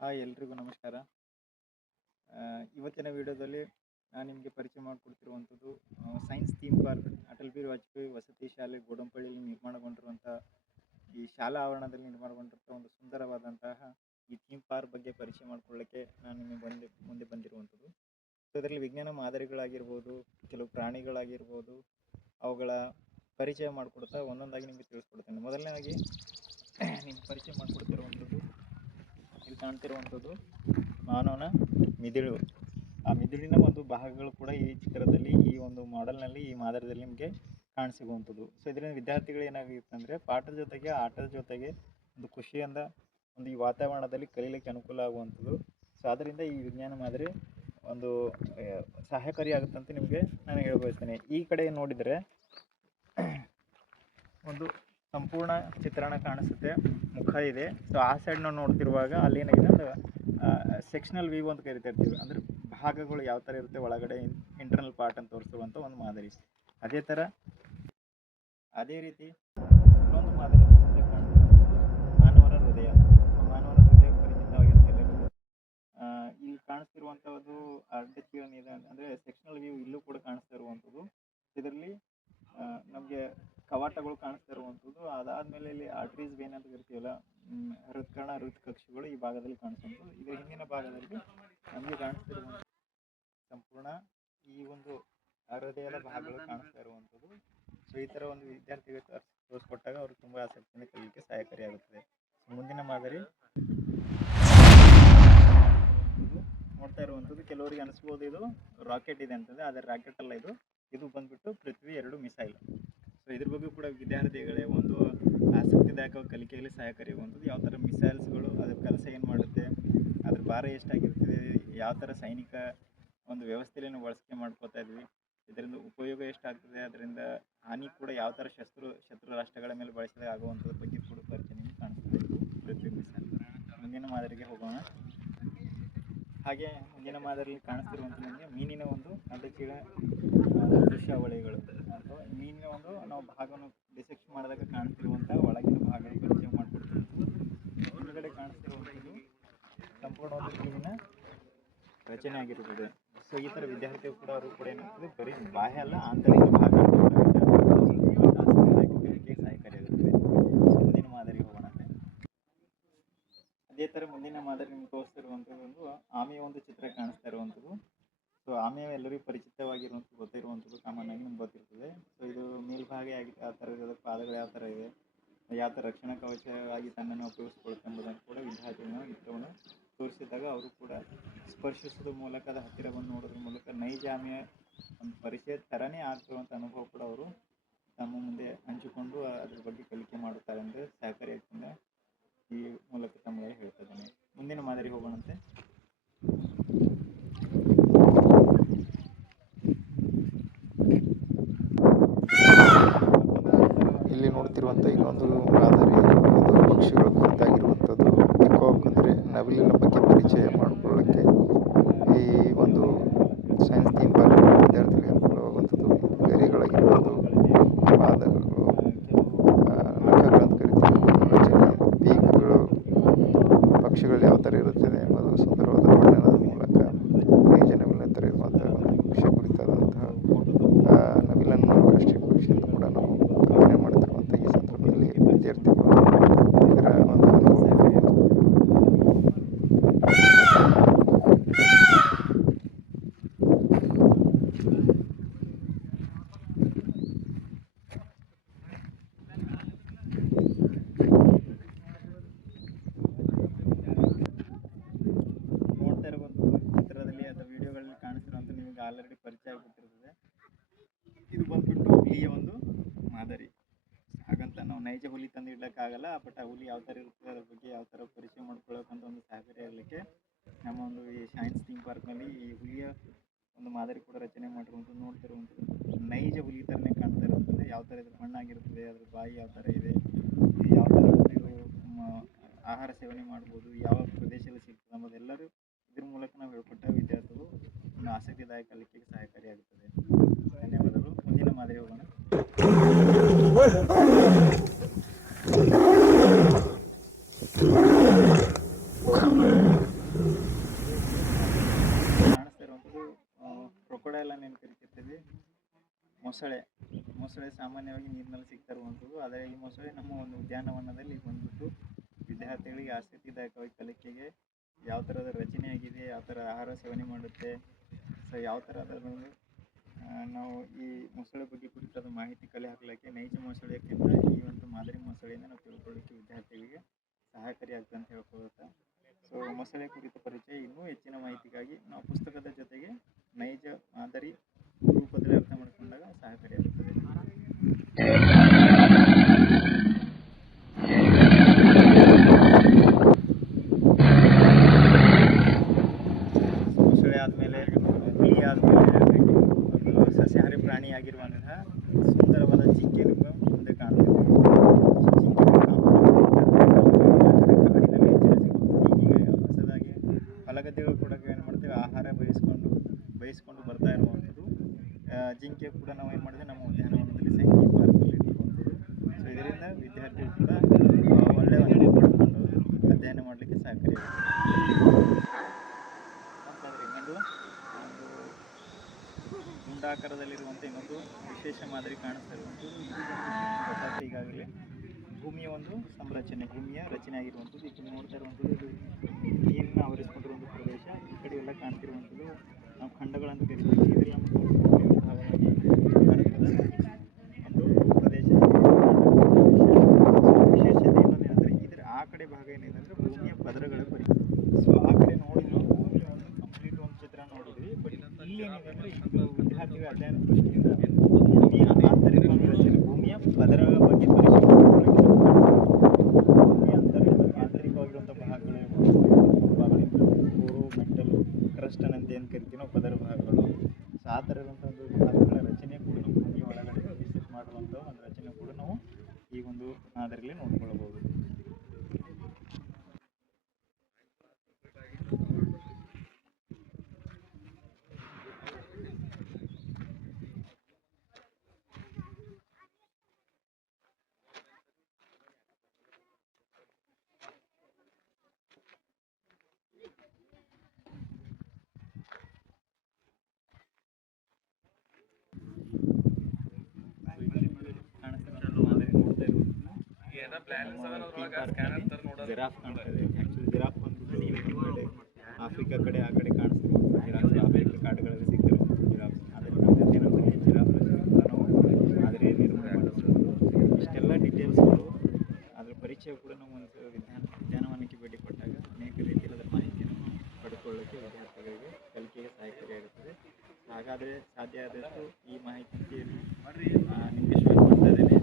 Hi ಎಲ್ರಿಗೂ ನಮಸ್ಕಾರ. ಇವತ್ತಿನ ವಿಡಿಯೋದಲ್ಲಿ ನಾನು ನಿಮಗೆ ಪರಿಚಯ ಮಾಡಿಕೊಡ್ತಿರುವಂಥದ್ದು science theme park Atal Bihari Vajpayee ವಸತಿ ಶಾಲೆ ಗೋಡಂಪಳ್ಳಿಯಲ್ಲಿ ನಿರ್ಮಾಣಗೊಂಡಿರುವಂಥ ಈ ಶಾಲಾ ಆವರಣದಲ್ಲಿ ನಿರ್ಮಾಣಗೊಂಡಿರುವಂಥ ಒಂದು ಸುಂದರವಾದಂತಹ ಈ ಥೀಮ್ ಪಾರ್ಕ್ ಬಗ್ಗೆ ಪರಿಚಯ ಮಾಡಿಕೊಳ್ಳಕ್ಕೆ ನಾನು ನಿಮಗೆ ಮುಂದೆ ಬಂದಿರುವಂಥದ್ದು. ಸೊ ಇದರಲ್ಲಿ ವಿಜ್ಞಾನ ಮಾದರಿಗಳಾಗಿರ್ಬೋದು, ಕೆಲವು ಪ್ರಾಣಿಗಳಾಗಿರ್ಬೋದು, ಅವುಗಳ ಪರಿಚಯ ಮಾಡಿಕೊಡ್ತಾ ಒಂದೊಂದಾಗಿ ನಿಮಗೆ ತಿಳಿಸ್ಕೊಡ್ತೇನೆ. ಮೊದಲನೇದಾಗಿ ನಿಮ್ಗೆ ಪರಿಚಯ ಮಾಡಿಕೊಡ್ತಿರುವಂಥದ್ದು, ಇಲ್ಲಿ ಕಾಣ್ತಿರುವಂಥದ್ದು ಮಾನವನ ಮಿದುಳು. ಆ ಮಿದುಳಿನ ಒಂದು ಭಾಗಗಳು ಕೂಡ ಈ ಚಿತ್ರದಲ್ಲಿ, ಈ ಒಂದು ಮಾಡೆಲ್ನಲ್ಲಿ, ಈ ಮಾದರಿಯಲ್ಲಿ ನಿಮಗೆ ಕಾಣಿಸಿರುವಂಥದ್ದು. ಸೊ ಇದರಿಂದ ವಿದ್ಯಾರ್ಥಿಗಳು ಏನಾಗಿರುತ್ತೆ ಅಂದರೆ ಪಾಠದ ಜೊತೆಗೆ ಆಟದ ಜೊತೆಗೆ ಒಂದು ಖುಷಿಯಿಂದ ಒಂದು ಈ ವಾತಾವರಣದಲ್ಲಿ ಕಲೀಲಿಕ್ಕೆ ಅನುಕೂಲ ಆಗುವಂಥದ್ದು. ಸೊ ಆದ್ದರಿಂದ ಈ ವಿಜ್ಞಾನ ಮಾದರಿ ಒಂದು ಸಹಾಯಕಾರಿಯಾಗುತ್ತೆ ಅಂತ ನಿಮಗೆ ನಾನು ಹೇಳಬಯಸ್ತೇನೆ. ಈ ಕಡೆ ನೋಡಿದರೆ ಒಂದು ಸಂಪೂರ್ಣ ಚಿತ್ರಣ ಕಾಣಿಸುತ್ತೆ, ಮುಖ ಇದೆ. ಸೊ ಆ ಸೈಡ್ ನಾವು ನೋಡ್ತಿರುವಾಗ ಅಲ್ಲಿ ಏನಾಗಿದೆ ಅಂದರೆ ಸೆಕ್ಷನಲ್ ವ್ಯೂ ಅಂತ ಕರಿತಾ ಇರ್ತೀವಿ, ಅಂದರೆ ಭಾಗಗಳು ಯಾವ ಥರ ಇರುತ್ತೆ ಒಳಗಡೆ, ಇಂಟರ್ನಲ್ ಪಾರ್ಟ್ ಅಂತ ತೋರಿಸುವಂಥ ಒಂದು ಮಾದರಿ. ಅದೇ ರೀತಿ ಇನ್ನೊಂದು ಮಾದರಿ ಮಾನವನ ಹೃದಯ. ಮಾನವನ ಹೃದಯ ಪರಿಚಿತವಾಗಿರುತ್ತೆ ಎಲ್ಲರಿಗೂ. ಇಲ್ಲಿ ಕಾಣಿಸ್ತಿರುವಂಥದ್ದು ಅರ್ಧಚೀಲನಿದೆ, ಅಂದರೆ ಸೆಕ್ಷನಲ್ ವ್ಯೂ ಇಲ್ಲೂ ಕೂಡ ಕಾಣಿಸ್ತಾ ಇರುವಂಥದ್ದು. ಇದರಲ್ಲಿ ನಮಗೆ ಕವಾಟಗಳು ಕಾಣಿಸ್ತಾ ಇರುವಂಥದ್ದು. ಅದಾದಮೇಲೆ ಇಲ್ಲಿ ಆರ್ಟ್ರೀಸ್ ವೇನ್ ಅಂತ ಕರಿತೀವಲ್ಲ, ಹೃತ್ಕರ್ಣ ಹೃತ್ಕಕ್ಷಿಗಳು ಈ ಭಾಗದಲ್ಲಿ ಕಾಣಿಸುವಂಥದ್ದು. ಇದರ ಹಿಂದಿನ ಭಾಗದಲ್ಲಿ ನಮಗೆ ಕಾಣಿಸ್ತಿರುವಂಥ ಸಂಪೂರ್ಣ ಈ ಒಂದು ಹೃದಯದ ಭಾಗಗಳು ಕಾಣಿಸ್ತಾ ಇರುವಂಥದ್ದು. ಸೊ ಈ ಥರ ಒಂದು ವಿದ್ಯಾರ್ಥಿಗಳು ತೋರಿಸ್ಕೊಟ್ಟಾಗ ಅವರು ತುಂಬ ಆಸಕ್ತಿಯಿಂದ ಕಲಿಯಲಿಕ್ಕೆ ಸಹಾಯಕಾರಿಯಾಗುತ್ತದೆ. ಮುಂದಿನ ಮಾದರಿ ನೋಡ್ತಾ ಇರುವಂಥದ್ದು, ಕೆಲವರಿಗೆ ಅನಿಸ್ಬೋದು ಇದು ರಾಕೆಟ್ ಇದೆ ಅಂತಂದರೆ, ಆದರೆ ರಾಕೆಟ್ ಅಲ್ಲ, ಇದು ಬಂದ್ಬಿಟ್ಟು ಪೃಥ್ವಿ 2 ಮಿಸೈಲ್. ಸೊ ಇದ್ರ ಬಗ್ಗೆ ಕೂಡ ವಿದ್ಯಾರ್ಥಿಗಳೇ ಒಂದು ಆಸಕ್ತಿದಾಯಕ ಕಲಿಕೆಯಲ್ಲಿ ಸಹಾಯಕಾರಿಯಾಗುವಂಥದ್ದು. ಯಾವ ಥರ ಮಿಸೈಲ್ಸ್ಗಳು ಅದರ ಕೆಲಸ ಏನು ಮಾಡುತ್ತೆ, ಅದ್ರ ಭಾರ ಎಷ್ಟಾಗಿರ್ತದೆ, ಯಾವ ಥರ ಸೈನಿಕ ಒಂದು ವ್ಯವಸ್ಥೆಯಲ್ಲಿ ನಾವು ಬಳಕೆ ಮಾಡ್ಕೋತಾ ಇದ್ವಿ, ಇದರಿಂದ ಉಪಯೋಗ ಎಷ್ಟಾಗ್ತದೆ, ಅದರಿಂದ ಹಾನಿ ಕೂಡ ಯಾವ ಥರ ಶತ್ರು ರಾಷ್ಟ್ರಗಳ ಮೇಲೆ ಬಳಸಿದಾಗ ಆಗುವಂಥದ್ರ ಬಗ್ಗೆ ಕೂಡ ಪರಿಚಯ ಕಾಣಿಸ್ತದೆ ಪೃಥ್ವಿ ಮಿಸೈಲ್. ಮುಂದಿನ ಮಾದರಿಗೆ ಹೋಗೋಣ. ಹಾಗೆ ಮುಂದಿನ ಮಾದರಿಯಲ್ಲಿ ಕಾಣಿಸ್ತಿರುವಂಥ ನಿಮಗೆ ಮೀನಿನ ಒಂದು ಅರ್ಧಚೀಲ ದೃಶ್ಯಾವಳಿಗಳು, ಅಥವಾ ಮೀನಿನ ಒಂದು ನಾವು ಭಾಗವನ್ನು ಡಿಸೆಕ್ಷನ್ ಮಾಡಿದಾಗ ಕಾಣಿಸ್ತಿರುವಂಥ ಒಳಗಿನ ಭಾಗಗಳು ಪರಿಚಯ ಮಾಡಿಕೊಡ್ತಿರುವಂಥದ್ದು. ಹೊರಗಡೆ ಕಾಣಿಸ್ತಿರುವಂಥದ್ದು ಸಂಪೂರ್ಣ ಒಂದು ಮೀನಿನ ರಚನೆ ಆಗಿರುತ್ತದೆ. ಸೊ ಈ ಥರ ವಿದ್ಯಾರ್ಥಿಗಳು ಕೂಡ ಅವರು ಕೂಡ ಏನಾಗ್ತದೆ, ಬರೀ ಬಾಹ್ಯ ಅಲ್ಲ ಆಂತರಿಕ ಭಾಗ ಕಲಿಕೆಗೆ ಸಹಾಯಕಾರಿಯಾಗುತ್ತದೆ. ಮುಂದಿನ ಮಾದರಿಗೆ ಹೋಗೋಣ. ಅದೇ ಥರ ಮುಂದಿನ ಮಾದರಿ ನಿಮ್ಗೆ ತೋರಿಸ್ತಿರುವಂಥದ್ದು ಒಂದು ಆಮೆಯ ಒಂದು ಚಿತ್ರ ಕಾಣಿಸ್ತಾ ಇರುವಂಥದ್ದು. ಸೊ ಆಮೆಯ ಎಲ್ಲರಿಗೂ ಪರಿಚಿತವಾಗಿರುವಂಥದ್ದು, ಗೊತ್ತಿರುವಂಥದ್ದು, ಕಾಮನ್ ಆಗಿ ನಿಮ್ಗೆ ಗೊತ್ತಿರ್ತದೆ. ಸೊ ಇದು ಮೇಲ್ಭಾಗ ಯಾವ ಥರ ಇರೋದು, ಪಾದಗಳು ಯಾವ ಥರ ಇದೆ, ಯಾವ ಥರ ರಕ್ಷಣಾ ಕವಚವಾಗಿ ತನ್ನನ್ನು ಉಪಯೋಗಿಸ್ಕೊಳ್ತಾ ಎಂಬುದನ್ನು ಕೂಡ ವಿದ್ಯಾರ್ಥಿಗಳನ್ನ ಚಿತ್ರವನ್ನು ತೋರಿಸಿದಾಗ ಅವರು ಕೂಡ ಸ್ಪರ್ಶಿಸೋದ್ರ ಮೂಲಕ, ಅದು ಹತ್ತಿರ ಬಂದು ನೋಡೋದ್ರ ಮೂಲಕ ನೈಜ ಆಮೆಯ ಒಂದು ಪರಿಚಯ ಥರನೇ ಆಗ್ತಿರುವಂಥ ಅನುಭವ ಕೂಡ ಅವರು ತಮ್ಮ ಮುಂದೆ ಹಂಚಿಕೊಂಡು ಅದ್ರ ಬಗ್ಗೆ ಕಲಿಕೆ ಮಾಡುತ್ತಾರೆ ಅಂದರೆ ಸಹಕಾರಿಯಾಗ್ತದೆ. ಈ ಮೂಲಕ ತಮಗೆ ಹೇಳ್ತಾ ಇದ್ದೇನೆ. ಮುಂದಿನ ಮಾದರಿ ಹೋಗೋಣಂತೆ. ಇಲ್ಲಿ ನೋಡ್ತಿರುವಂಥ ಇನ್ನೊಂದು ಮಾದರಿ, ಇದು ಪಕ್ಷಿಗಳ ಕುರಿತಾಗಿರುವಂಥದ್ದು. ಪಿಕಾಕ್ ಅಂದರೆ ನವಿಲಿನ ಬಗ್ಗೆ ಪರಿಚಯ ಮಾಡಿಕೊಳ್ಳೋಕ್ಕೆ ಈ ಒಂದು ಸೈನ್ಸ್ ಥೀಮ್ ಪಾರ್ಕ್ ವಿದ್ಯಾರ್ಥಿಗಳಿಗೆ ಅನುಕೂಲವಾಗುವಂಥದ್ದು. ಗರಿಗಳಾಗಿರ್ಬೋದು, ಪಾದಗಳು, ನಖಗಳಂತ ಕರಿತೀವಿ, ರಚನೆ, ಪೀಕ್ಗಳು, ಪಕ್ಷಿಗಳು ಯಾವ ಥರ ಇರುತ್ತದೆ ಎಂಬುದು ಸುಂದರವಾದ ವರ್ಣನದ ಮೂಲಕ ನೈಜ ನವಿಲಿನ ಥರ ಇರುವಂಥ ಒಂದು ಪಕ್ಷಿ ಕುರಿತಾದಂತಹ ನವಿಲನ್ನು ರಾಷ್ಟ್ರೀಯ ಪಕ್ಷಿ ಎಂದು ಕೂಡ ನಾವು ಕಲ್ಪನೆ ಮಾಡ್ತಿರುವಂಥ ಈ ಸಂದರ್ಭದಲ್ಲಿ ವಿದ್ಯಾರ್ಥಿಗಳು ಇದರ ಒಂದು ಅನುಭವ ನೋಡ್ತಾ ಇರುವಂಥ ಚಿತ್ರದಲ್ಲಿ ಅಥವಾ ವಿಡಿಯೋಗಳಲ್ಲಿ ಕಾಣಿಸ್ತಿರುವಂಥ ನಿಮಗೆ ಆಲ್ರೆಡಿ ಪರಿಚಯ ಆಗಿಬಿಟ್ಟಿರ್ತದೆ. ಇದು ಬಂದ್ಬಿಟ್ಟು ಹುಲಿಯ ಒಂದು ಮಾದರಿ. ಹಾಗಂತ ನಾವು ನೈಜ ಹುಲಿ ತಂದು ಇಡೋಕ್ಕಾಗಲ್ಲ, ಬಟ್ ಆ ಹುಲಿ ಯಾವ ಥರ ಇರ್ತದೆ, ಅದ್ರ ಬಗ್ಗೆ ಯಾವ ಥರ ಪರಿಚಯ ಮಾಡ್ಕೊಳ್ಳೋಕ್ಕಂತ ಒಂದು ಸಹಕಾರಿ ಆಗಲಿಕ್ಕೆ ನಮ್ಮ ಒಂದು ಈ ಸೈನ್ಸ್ ಥೀಮ್ ಪಾರ್ಕ್ನಲ್ಲಿ ಈ ಹುಲಿಯ ಒಂದು ಮಾದರಿ ಕೂಡ ರಚನೆ ಮಾಡಿರುವಂಥದ್ದು. ನೋಡ್ತಿರುವಂಥದ್ದು ನೈಜ ಹುಲಿ ಥರನೇ ಕಾಣ್ತಾ ಇರುವಂಥದ್ದು. ಯಾವ ಥರ ಇದ್ರ ಮಣ್ಣಾಗಿರ್ತದೆ, ಅದ್ರ ಬಾಯಿ ಯಾವ ಥರ ಇದೆ, ಯಾವ ಥರ ಇದು ಆಹಾರ ಸೇವನೆ ಮಾಡ್ಬೋದು, ಯಾವ ಪ್ರದೇಶದಲ್ಲಿ ಸಿಗ್ತದೆ ಅನ್ನೋದೆಲ್ಲರೂ ಇದ್ರ ಮೂಲಕ ನಾವು ಹೇಳ್ಕೊಟ್ಟ ವಿದ್ಯಾರ್ಥಿಗಳು ಒಂದು ಆಸಕ್ತಿದಾಯಕ ಕಲಿಕೆಗೆ ಸಹಕಾರಿಯಾಗುತ್ತದೆ. ಧನ್ಯವಾದಗಳು. ಮುಂದಿನ ಮಾದರಿ ಹೋಗೋಣ. ಮೊಸಳೆ ಮೊಸಳೆ ಸಾಮಾನ್ಯವಾಗಿ ನೀರಿನಲ್ಲಿ ಸಿಗ್ತಾ ಇರುವಂಥದ್ದು. ಆದರೆ ಈ ಮೊಸಳೆ ನಮ್ಮ ಒಂದು ಉದ್ಯಾನವನದಲ್ಲಿ ಬಂದ್ಬಿಟ್ಟು ವಿದ್ಯಾರ್ಥಿಗಳಿಗೆ ಆಸಕ್ತಿದಾಯಕವಾಗಿ ಕಲಿಕೆಗೆ ಯಾವ ಥರದ ರಚನೆಯಾಗಿದೆ, ಯಾವ ಥರ ಆಹಾರ ಸೇವನೆ ಮಾಡುತ್ತೆ, ಸೊ ಯಾವ ಥರದ ನಾವು ಈ ಮೊಸಳೆ ಬಗ್ಗೆ ಕುರಿತಾದ ಮಾಹಿತಿ ಕಲೆ ಹಾಕಲಿಕ್ಕೆ ನೈಜ ಮೊಸಳೆಕ್ಕಿಂತ ಈ ಒಂದು ಮಾದರಿ ಮೊಸಳೆಯಿಂದ ನಾವು ತಿಳ್ಕೊಳ್ಳಿಕ್ಕೆ ವಿದ್ಯಾರ್ಥಿಗಳಿಗೆ ಸಹಕಾರಿಯಾಗ್ತದೆ ಅಂತ ಹೇಳ್ಕೊಳುತ್ತಾ. ಸೊ ಮೊಸಳೆ ಕುರಿತ ಪರಿಚಯ ಇನ್ನೂ ಹೆಚ್ಚಿನ ಮಾಹಿತಿಗಾಗಿ ನಾವು ಪುಸ್ತಕದ ಜೊತೆಗೆ ನೈಜ ಮಾದರಿ ರೂಪದಲ್ಲಿ ಅರ್ಥ ಮಾಡಿಕೊಂಡಾಗ ಸಹಕಾರಿಯಾಗುತ್ತದೆ. ಮೊಸಳೆ ಆದಮೇಲೆ ಹುಲಿ ಆದಮೇಲೆ ಒಂದು ಸಸ್ಯಾಹಾರಿ ಪ್ರಾಣಿಯಾಗಿರುವಂತಹ ಸುಂದರವಾದ ಜಿಂಕೆಯನ್ನು ಮುಂದೆ ಕಾಣ್ತೀವಿ. ಕಾಡಿನಲ್ಲಿ ಹೆಚ್ಚಿನ ಸಿಗುತ್ತದೆ. ಈಗ ಹೊಸದಾಗಿ ಹೊಲಗದ್ದೆಗಳು ಕೂಡ ಏನು ಮಾಡ್ತೀವಿ, ಆಹಾರ ಬಯಸ್ಕೊಂಡು ಬರ್ತಾ ಇರುವಂಥದ್ದು ಜಿಂಕೆ ಕೂಡ ನಾವು ಏನು ಮಾಡಿದ್ವಿ ನಮ್ಮ ಉದ್ಯಾನವನದಲ್ಲಿ ಸೈನ್ಸ್ ಪಾರ್ಕಲ್ಲಿ ಇರುವಂಥದ್ದು. ಸೊ ಇದರಿಂದ ವಿದ್ಯಾರ್ಥಿಗಳು ಕೂಡ ಒಳ್ಳೆಯ ಅನುಭವ ಪಡ್ಕೊಂಡು ಅಧ್ಯಯನ ಮಾಡಲಿಕ್ಕೆ ಸಹಕಾರಿಯಾಗುತ್ತೆ. ಇನ್ನೊಂದು ದುಂಡಾಕಾರದಲ್ಲಿರುವಂಥ ಇನ್ನೊಂದು ವಿಶೇಷ ಮಾದರಿ ಕಾಣಿಸ್ತಾ ಇರುವಂಥದ್ದು ಗೊತ್ತಾಗ್ತದೆ ಈಗಾಗಲೇ. ಭೂಮಿಯ ಒಂದು ಸಂರಚನೆ, ಭೂಮಿಯ ರಚನೆ ಆಗಿರುವಂಥದ್ದು. ಈಗ ನೋಡ್ತಾ ಇರುವಂಥದ್ದು ಇದು ನೀರನ್ನು ಆವರಿಸಿಕೊಂಡಿರುವಂಥ ಪ್ರದೇಶ. ಈ ಕಡೆ ಎಲ್ಲ ಕಾಣ್ತಿರುವಂಥದ್ದು ನಾವು ಖಂಡಗಳಂತ ಕರಿತೀವಿ. ಇದೆಲ್ಲ ಭಾಗವಾಗಿ ಭಾರತದ ಒಂದು ಪ್ರದೇಶ. ವಿಶೇಷತೆ ಏನಂದರೆ ಇದರ ಆ ಕಡೆ ಭಾಗ ಏನಿದೆ ಅಂದರೆ ಭೂಮಿಯ ಪದರಗಳ ಪರಿ. ಸೊ ಆ ಕಡೆ ನೋಡಿದ್ರು ಭೂಮಿಯ ಒಂದು ಕಂಪ್ಲೀಟ್ ಒಂದು ಚಿತ್ರ ನೋಡಿದ್ವಿ. ಬಟ್ ಇಲ್ಲಿ ಏನಿದೆ ಅಂದರೆ ವಿದ್ಯಾರ್ಥಿಗಳ ಅಧ್ಯಯನ ದೃಷ್ಟಿಯಿಂದ ಭೂಮಿಯ ಆಂತರಿಕ ರಚನೆ, ಭೂಮಿಯ ಪದರಗಳ ಬಗ್ಗೆ ಪರಿಶೀಲನೆ ಆಂತರಿಕವಾಗಿರುವಂಥ ಭಾಗಗಳು ಕೋರು, ಮೆಂಟಲು, ಕ್ರಸ್ಟನ್ ಅಂತ ಏನು ಕರಿತೀವಿ ನಾವು ಪದರ ಭಾಗಗಳು. ಸೊ ಆ ಥರ ಇರುವಂಥ ಒಂದು ಭಾಗಗಳ ರಚನೆ ಕೂಡ ನಾವು ಭೂಮಿಯ ಒಳಗಡೆ ವಿಸಿಟ್ ಮಾಡುವಂಥ ಒಂದು ರಚನೆ ಕೂಡ ನಾವು ಈ ಒಂದು ಮಾದರಿಯಲ್ಲಿ ನೋಡ್ಕೊಳ್ಬೋದು. ಜಿರಾಫ್ ಕಾಣ್ತದೆ. ಆ್ಯಕ್ಚುಲಿ ಜಿರಾಫ್ ಬಂದ್ಬಿಟ್ಟು ನೀವು ಆಫ್ರಿಕಾ ಕಡೆ ಆ ಕಡೆ ಕಾಣಿಸ್ತಿರುವಂಥ ಜಿರಾಫ್, ಆಫ್ರಿಕಾ ಕಾಡುಗಳಲ್ಲಿ ಸಿಗ್ತಿರುವಂಥ ಜಿರಾಫ್. ಅದರಿಂದ ಏನಂದರೆ ಜಿರಾಫ್ ನಾವು ಆದರೆ ನಿರ್ಮಾಣ ಮಾಡಿಸ್ಬೋದು. ಇಷ್ಟೆಲ್ಲ ಡೀಟೇಲ್ಸ್ಗಳು ಅದರ ಪರಿಚಯ ಕೂಡ ನಾವು ಒಂದು ಉದ್ಯಾನವನಕ್ಕೆ ಭೇಟಿ ಕೊಟ್ಟಾಗ ಅನೇಕ ರೀತಿಯಾದ ಮಾಹಿತಿಯನ್ನು ಪಡ್ಕೊಳ್ಳೋಕ್ಕೆ ವಿದ್ಯಾರ್ಥಿಗಳಿಗೆ ಕಲಿಕೆಗೆ ಸಹಕಾರಿಯಾಗುತ್ತದೆ. ಹಾಗಾದರೆ ಸಾಧ್ಯ ಆದಷ್ಟು ಈ ಮಾಹಿತಿಯನ್ನು ನಿಮಗೆ ಶೇರ್ ಮಾಡ್ತಾ ಇದ್ದೇನೆ.